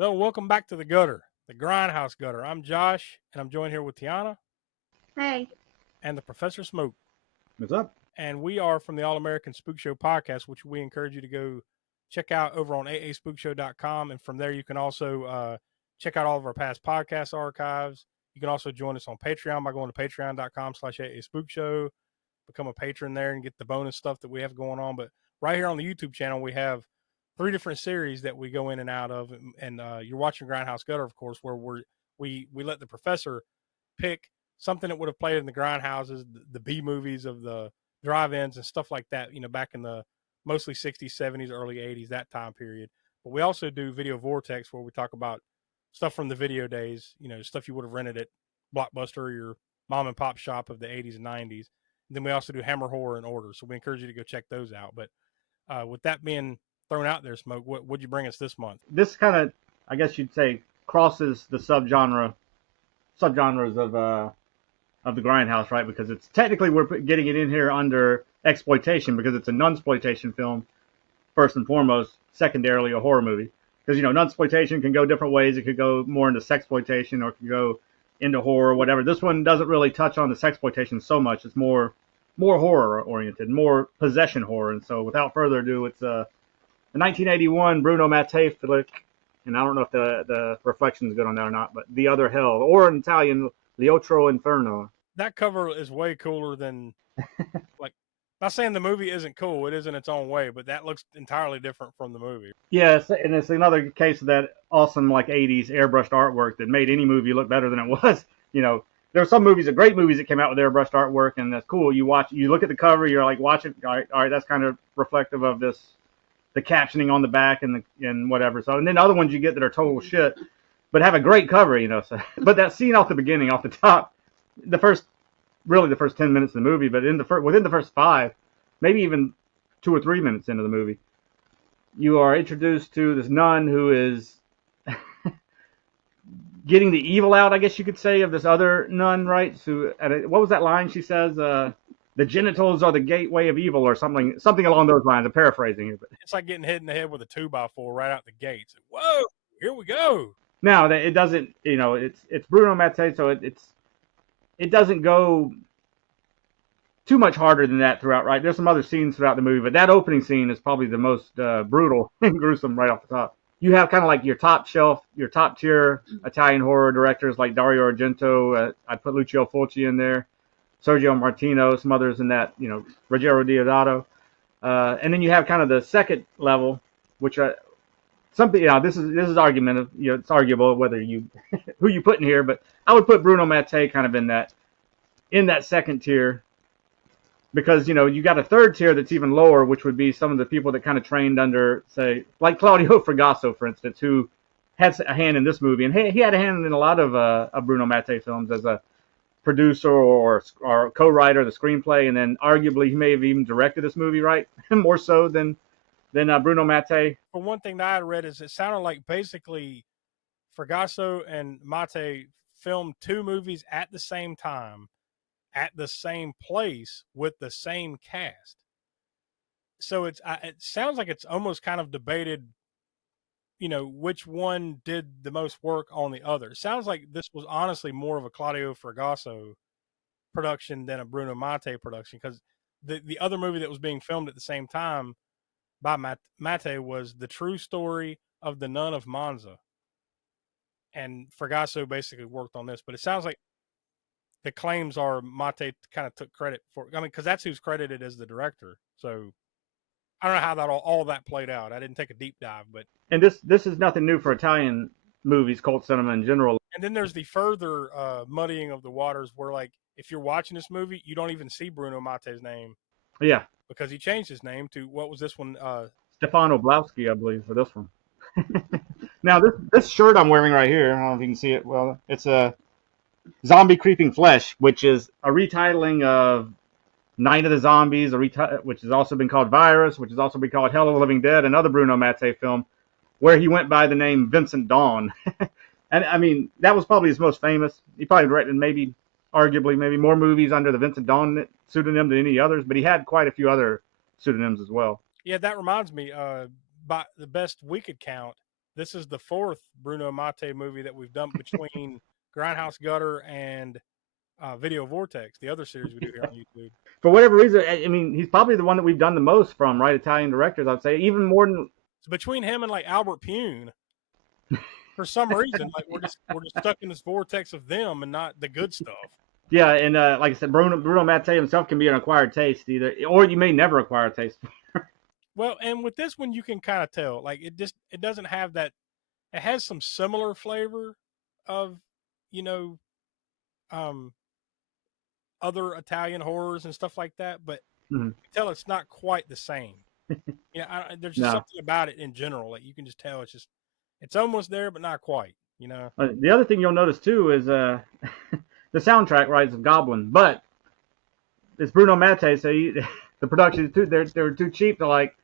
Hello, welcome back to the gutter, the Grindhouse gutter. I'm Josh, and I'm joined here with Tiana Hey. and the Professor Smoke. What's up? And we are from the All American Spookshow podcast, which we encourage you to go check out over on aaspookshow.com. And from there, you can also check out all of our past podcast archives. You can also join us on Patreon by going to patreon.com/aaspookshow, become a patron there and get the bonus stuff that we have going on. But right here on the YouTube channel, we have 3 different series that we go in and out of, and you're watching Grindhouse Gutter, of course, where we let the professor pick something that would have played in the grindhouses, the B movies of the drive-ins and stuff like that. You know, back in the mostly 60s, 70s, early 80s, that time period. But we also do Video Vortex, where we talk about stuff from the video days. You know, stuff you would have rented at Blockbuster or your mom and pop shop of the 80s and 90s. And then we also do Hammer Horror and Order, so we encourage you to go check those out. But with that being thrown out there, Smoke, what'd you bring us this month? This kind of, I guess you'd say, crosses the subgenres of the Grindhouse, right? Because it's technically we're getting it in here under exploitation because it's a nunsploitation film, first and foremost. Secondarily, a horror movie. Because nunsploitation can go different ways. It could go more into sexploitation, or it could go into horror, whatever. This one doesn't really touch on the sexploitation so much. It's more horror oriented, more possession horror. And so, without further ado, it's the 1981 Bruno Mattei flick, and I don't know if the reflection is good on that or not, but The Other Hell, or in Italian, L'Altro Inferno. That cover is way cooler than, like, not saying the movie isn't cool. It is in its own way, but that looks entirely different from the movie. Yes, and it's another case of that awesome, like, 80s airbrushed artwork that made any movie look better than it was. There are some movies, great movies that came out with airbrushed artwork, and that's cool. You look at the cover, you're like, watch it, all right, that's kind of reflective of this, the captioning on the back and whatever. So, and then other ones you get that are total shit, but have a great cover, So, but that scene off the top, the first 10 minutes of the movie, but within the first 5, maybe even 2 or 3 minutes into the movie, you are introduced to this nun who is getting the evil out, I guess you could say, of this other nun, right? So, what was that line she says? The genitals are the gateway of evil, or something along those lines. I'm paraphrasing it. But it's like getting hit in the head with a 2x4 right out the gates. Whoa, here we go. Now, it doesn't, it's Bruno Mattei, so it doesn't go too much harder than that throughout, right? There's some other scenes throughout the movie, but that opening scene is probably the most brutal and gruesome right off the top. You have kind of like your top tier Italian horror directors like Dario Argento. I'd put Lucio Fulci in there. Sergio Martino, some others in that, Ruggero Deodato. And then you have kind of the second level, which this is argumentative. It's arguable whether who you put in here, but I would put Bruno Mattei kind of in that second tier, because you got a third tier that's even lower, which would be some of the people that kind of trained under, say, like Claudio Fragasso, for instance, who had a hand in this movie, and he had a hand in a lot of Bruno Mattei films as a producer or co-writer of the screenplay, and then arguably he may have even directed this movie, right? More so than Bruno Mattei. For one thing that I read is it sounded like basically Fragasso and Mattei filmed 2 movies at the same time, at the same place, with the same cast. So it sounds like it's almost kind of debated, which one did the most work on the other. It sounds like this was honestly more of a Claudio Fragasso production than a Bruno Mattei production, because the other movie that was being filmed at the same time by Mattei was The True Story of the Nun of Monza. And Fragasso basically worked on this, but it sounds like the claims are Mattei kind of took credit for, because that's who's credited as the director. So I don't know how that all that played out. I didn't take a deep dive, but. And this is nothing new for Italian movies, cult cinema in general. And then there's the further muddying of the waters, where, like, if you're watching this movie, you don't even see Bruno Mattei's name. Yeah. Because he changed his name to, what was this one? Stefano Blowski, I believe, for this one. Now, this shirt I'm wearing right here, I don't know if you can see it well, it's a Zombie Creeping Flesh, which is a retitling of Night of the Zombies, which has also been called Virus, which has also been called Hell of the Living Dead, another Bruno Mattei film, where he went by the name Vincent Dawn. And, I mean, that was probably his most famous. He probably directed arguably more movies under the Vincent Dawn pseudonym than any others, but he had quite a few other pseudonyms as well. Yeah, that reminds me, by the best we could count, this is the fourth Bruno Mattei movie that we've done between Grindhouse Gutter and Video Vortex, the other series we do here on YouTube. For whatever reason, I mean, he's probably the one that we've done the most from, right? Italian directors, I'd say, even more than. So between him and like Albert Pune, for some reason, like we're just stuck in this vortex of them and not the good stuff. Yeah, and like I said, Bruno Mattei himself can be an acquired taste either, or you may never acquire a taste. Well, and with this one, you can kind of tell, like it doesn't have that. It has some similar flavor of, you know, other Italian horrors and stuff like that, but you can tell it's not quite the same. There's just something about it in general. Like you can just tell it's almost there, but not quite, you know. The other thing you'll notice too is the soundtrack, right, is Goblin, but it's Bruno Mattei, so the production is they were too cheap to like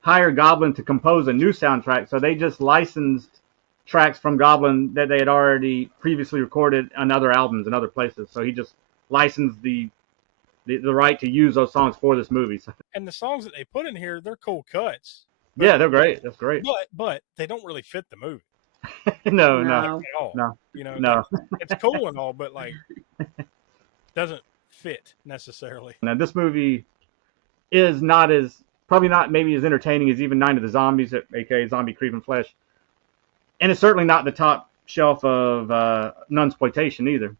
hire Goblin to compose a new soundtrack, so they just licensed tracks from Goblin that they had already previously recorded on other albums and other places. So he just licensed the right to use those songs for this movie. So. And the songs that they put in here, they're cool cuts. Yeah, they're great. That's great. But they don't really fit the movie. No. At all. No. You know, no. It's cool and all, but like doesn't fit necessarily. Now this movie is probably not maybe as entertaining as even Night of the Zombies, aka Zombie Creeping Flesh. And it's certainly not the top shelf of Nunsploitation either.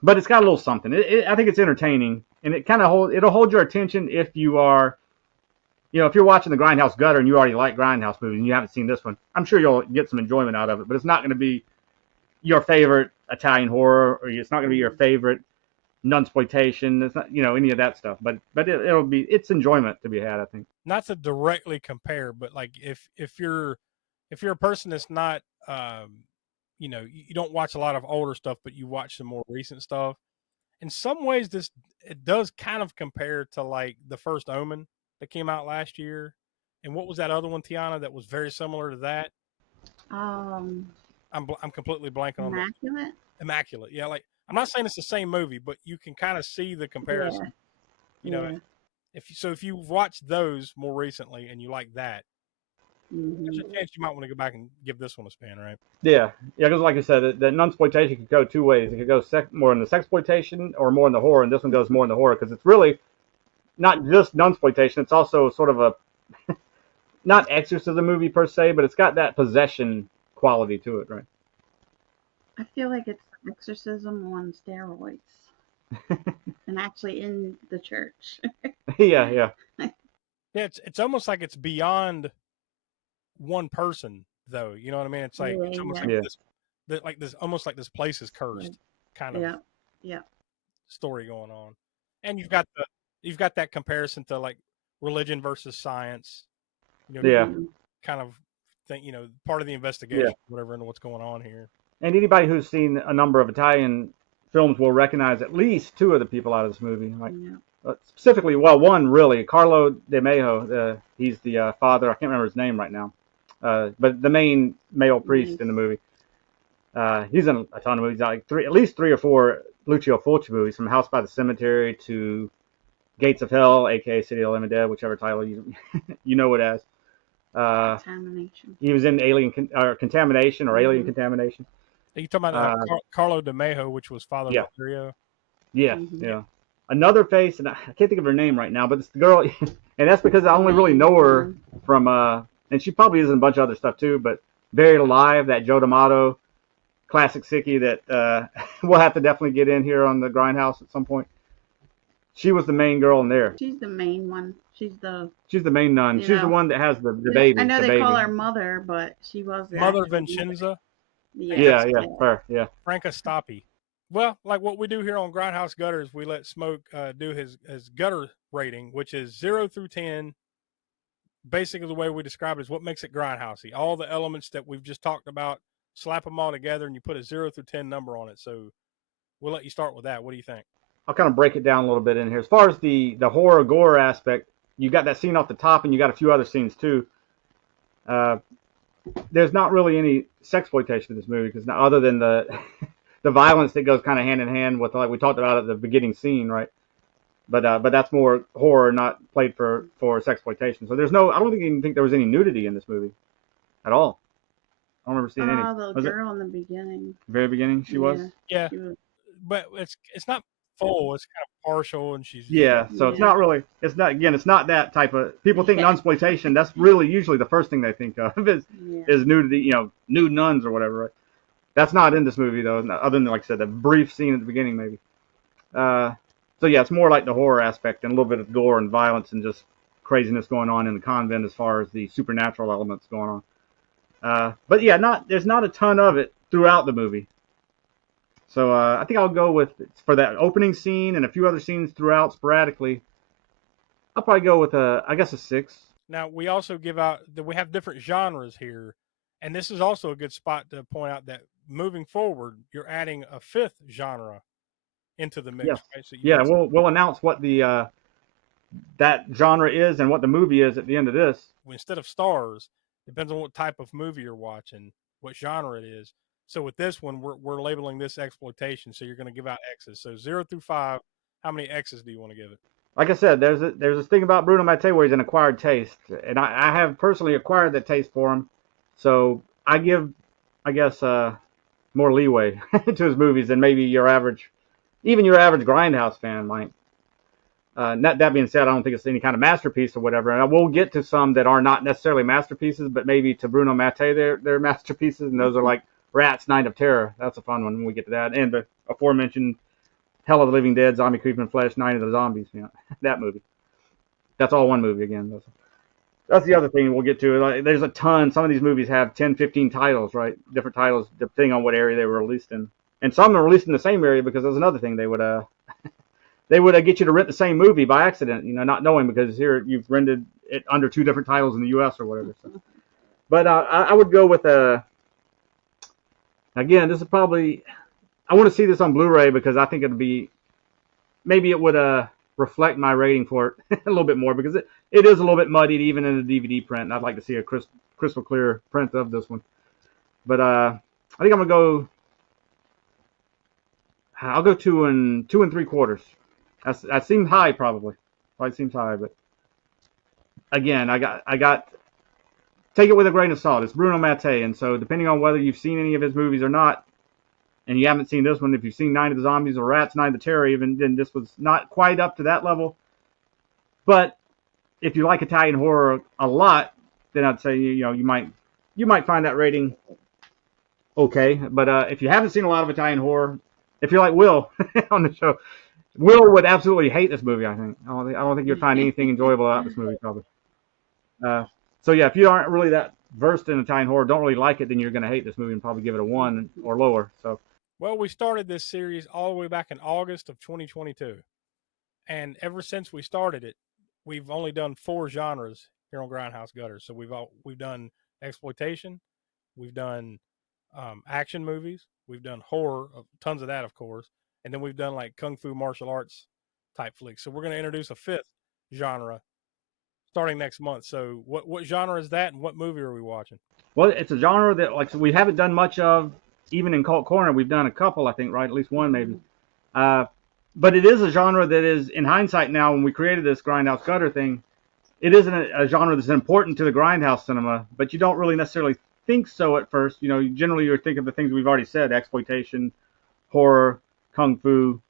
But it's got a little something. I think it's entertaining, and it'll hold your attention if you are, if you're watching the Grindhouse Gutter and you already like Grindhouse movies and you haven't seen this one. I'm sure you'll get some enjoyment out of it, but it's not going to be your favorite Italian horror, or it's not going to be your favorite Nunsploitation. It's not, any of that stuff. But it's enjoyment to be had, I think. Not to directly compare, but like if you're a person that's not, you don't watch a lot of older stuff, but you watch some more recent stuff. In some ways, it does kind of compare to like the first Omen that came out last year. And what was that other one, Tiana, that was very similar to that? I'm completely blanking on that. Immaculate. Yeah, like I'm not saying it's the same movie, but you can kind of see the comparison. Yeah. If you've watched those more recently and you like that, there's a chance you might want to go back and give this one a spin, right? Yeah, because like I said, the Nunsploitation could go two ways. It could go more in the sexploitation or more in the horror, and this one goes more in the horror because it's really not just Nunsploitation. It's also sort of a not exorcism movie per se, but it's got that possession quality to it, right? I feel like it's exorcism on steroids, and actually in the church. Yeah. Yeah, it's almost like it's beyond one person, though. You know what I mean? It's like it's almost like this, almost like this place is cursed, kind of. Yeah. Story going on, and you've got that comparison to like religion versus science. Kind of thing. Part of the investigation, whatever, into what's going on here. And anybody who's seen a number of Italian films will recognize at least two of the people out of this movie. Like specifically, one really, Carlo De Mejo. He's the father. I can't remember his name right now. But the main male priest in the movie, he's in a ton of movies, like at least 3 or 4 Lucio Fulci movies, from House by the Cemetery to Gates of Hell, aka City of the Living Dead, whichever title you know it as. Contamination. He was in Contamination or Alien Contamination. Are you talking about Carlo De Mejo, which was Father Mercurio? Yeah. Another face, and I can't think of her name right now, but it's the girl, and that's because I only really know her from and she probably is in a bunch of other stuff too, but Buried Alive, that Joe D'Amato classic sickie that we'll have to definitely get in here on the Grindhouse at some point. She was the main girl in there. She's the main one. She's the main nun. She's the one that has the baby. I know they call her Mother, but she was Mother Vincenza. Yeah, fair, yeah. Franca Stoppi. Well, like what we do here on Grindhouse Gutters, we let Smoke do his gutter rating, which is 0 through 10. Basically, the way we describe it is what makes it grindhousey. All the elements that we've just talked about, slap them all together, and you put a 0 through 10 number on it. So we'll let you start with that. What do you think? I'll kind of break it down a little bit in here. As far as the horror gore aspect, you got that scene off the top, and you got a few other scenes too. There's not really any sexploitation in this movie, because other than the the violence that goes kind of hand in hand with, like we talked about at the beginning scene, right? But that's more horror, not played for sexploitation. So I don't even think there was any nudity in this movie at all. don't remember seeing any. Oh, the Was it girl in the beginning. very beginning? She was. Yeah, She was. but it's not full. It's kind of partial, and she's Yeah, so it's Yeah. not really. It's not again. It's not that type of. People think Yeah. nunsploitation. That's really usually the first thing they think of Yeah. is nudity. You know, nude nuns or whatever. Right? That's not in this movie though. Other than like I said, a brief scene at the beginning maybe. So yeah, it's more like the horror aspect and a little bit of gore and violence and just craziness going on in the convent as far as the supernatural elements going on. But yeah, there's not a ton of it throughout the movie. So I think I'll go with for that opening scene and a few other scenes throughout sporadically. I'll probably go with I guess a 6. Now we also give out that we have different genres here, and this is also a good spot to point out that moving forward, you're adding a 5th genre into the mix. Yes. Right? So Yeah, we'll announce what the that genre is and what the movie is at the end of this. instead of stars, depends on what type of movie you're watching, what genre it is. So with this one, we're labeling this exploitation. So you're going to give out X's. So 0 through 5, how many X's do you want to give it? Like I said, there's this thing about Bruno Mattei where he's an acquired taste, and I have personally acquired that taste for him. So I give, I guess, more leeway to his movies than maybe even your average Grindhouse fan might. That being said, I don't think it's any kind of masterpiece or whatever. And I will get to some that are not necessarily masterpieces, but maybe to Bruno Mattei they're masterpieces, and those are like Rats, Night of Terror. That's a fun one when we get to that, and the aforementioned Hell of the Living Dead, Zombie Creeping Flesh, Night of the Zombies. You know, that movie. That's all one movie again. That's the other thing we'll get to. Like, there's a ton. Some of these movies have 10, 15 titles, right? Different titles depending on what area they were released in. And some are released in the same area because there's another thing they would get you to rent the same movie by accident, you know, not knowing because here you've rented it under 2 different titles in the U.S. or whatever. So. But I would go with again, this is probably, I want to see this on Blu-ray because I think maybe it would reflect my rating for it a little bit more because it is a little bit muddied even in the DVD print. And I'd like to see a crystal clear print of this one. But I think I'm gonna I'll go 2 and 3/4. That seems high probably. Probably seems high, but again, I got take it with a grain of salt. It's Bruno Mattei, and so depending on whether you've seen any of his movies or not, and you haven't seen this one, if you've seen Night of the Zombies or Rats, Night of the Terror, even then this was not quite up to that level. But if you like Italian horror a lot, then I'd say you might find that rating okay. But if you haven't seen a lot of Italian horror, if you're like Will on the show, Will would absolutely hate this movie. I think I don't think you'd find anything enjoyable about this movie probably. So yeah, if you aren't really that versed in Italian horror, don't really like it, then you're going to hate this movie and probably give it a 1 or lower. So. Well, we started this series all the way back in August of 2022. And ever since we started it, we've only done 4 genres here on Grindhouse Gutters. So we've done exploitation, we've done action movies, we've done horror, tons of that, of course, and then we've done like kung fu martial arts type flicks. So we're going to introduce a 5th genre starting next month. So what genre is that, and what movie are we watching? Well, it's a genre that we haven't done much of. Even in Cult Corner, we've done a couple, I think, right? At least one, maybe. But it is a genre that is, in hindsight now, when we created this Grindhouse Gutter thing, it isn't a genre that's important to the Grindhouse cinema, but you don't really necessarily think so at first. You know, generally you think of the things we've already said, exploitation, horror, kung fu,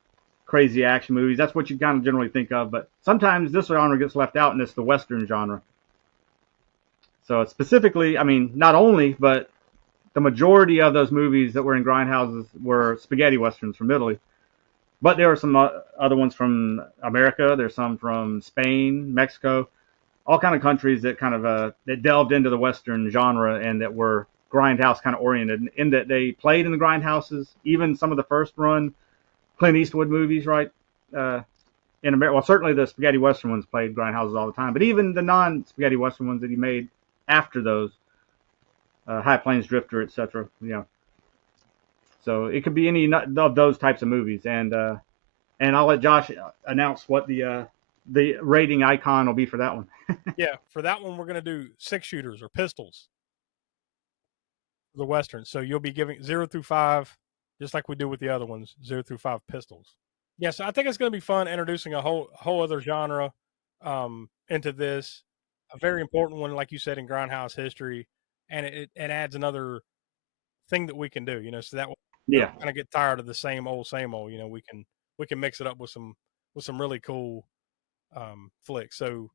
crazy action movies. That's what you kind of generally think of. But sometimes this genre gets left out, and it's the Western genre. So specifically, I mean, not only, but the majority of those movies that were in Grindhouses were spaghetti westerns from Italy. But there are some other ones from America. There's some from Spain, Mexico, all kind of countries that kind of that delved into the Western genre and that were Grindhouse kind of oriented in that they played in the Grindhouses. Even some of the first run Clint Eastwood movies, right? In America, well, certainly the spaghetti western ones played Grindhouses all the time, but even the non-spaghetti western ones that he made after those, High Plains Drifter, etc. You know, so it could be any of those types of movies, and I'll let Josh announce what the rating icon will be for that one. Yeah, for that one we're gonna do 6-shooters or pistols. The western, so you'll be giving 0 through 5, just like we do with the other ones, 0 through 5 pistols. Yeah, so I think it's going to be fun introducing a whole other genre into this, a very important one, like you said, in Grindhouse history, and it adds another thing that we can do, so that Yeah. kind of get tired of the same old. We can mix it up with some really cool flicks. So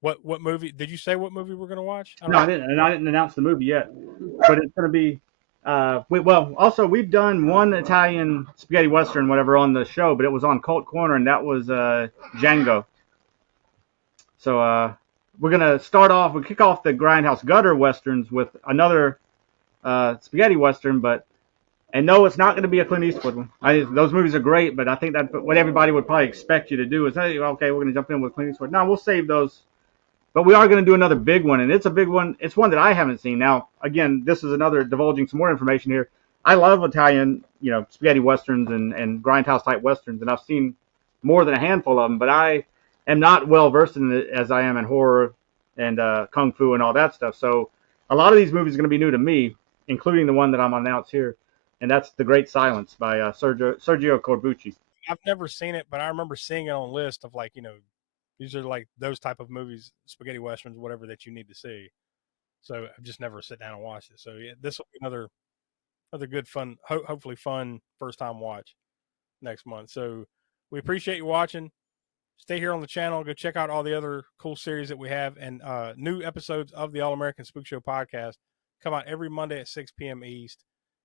what movie did you say? What movie we're gonna watch? No, I didn't, and I didn't announce the movie yet, but it's gonna be. Also we've done one Italian spaghetti western, whatever, on the show, but it was on Cult Corner, and that was Django. So we're gonna we'll kick off the Grindhouse gutter westerns with another spaghetti western, and no, it's not going to be a Clint Eastwood one. Those movies are great, but I think that what everybody would probably expect you to do is, hey, okay, we're going to jump in with Clint Eastwood. No, we'll save those. But we are going to do another big one, and it's a big one. It's one that I haven't seen. Now, again, this is another divulging some more information here. I love Italian, spaghetti westerns and grindhouse type westerns, and I've seen more than a handful of them. But I am not well versed in it as I am in horror and kung fu and all that stuff. So a lot of these movies are going to be new to me, including the one that I'm announced here, and that's The Great Silence by Sergio Corbucci. I've never seen it, but I remember seeing it on a list of these are like those type of movies, spaghetti westerns, whatever, that you need to see. So I've just never sit down and watched it. So yeah, this will be another good fun, hopefully fun first time watch next month. So we appreciate you watching. Stay here on the channel. Go check out all the other cool series that we have, and new episodes of the All American Spook Show podcast come out every Monday at 6 p.m. East,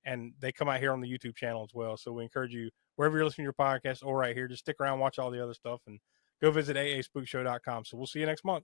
and they come out here on the YouTube channel as well. So we encourage you, wherever you're listening to your podcast or right here, just stick around, watch all the other stuff, and go visit aaspookshow.com. So we'll see you next month.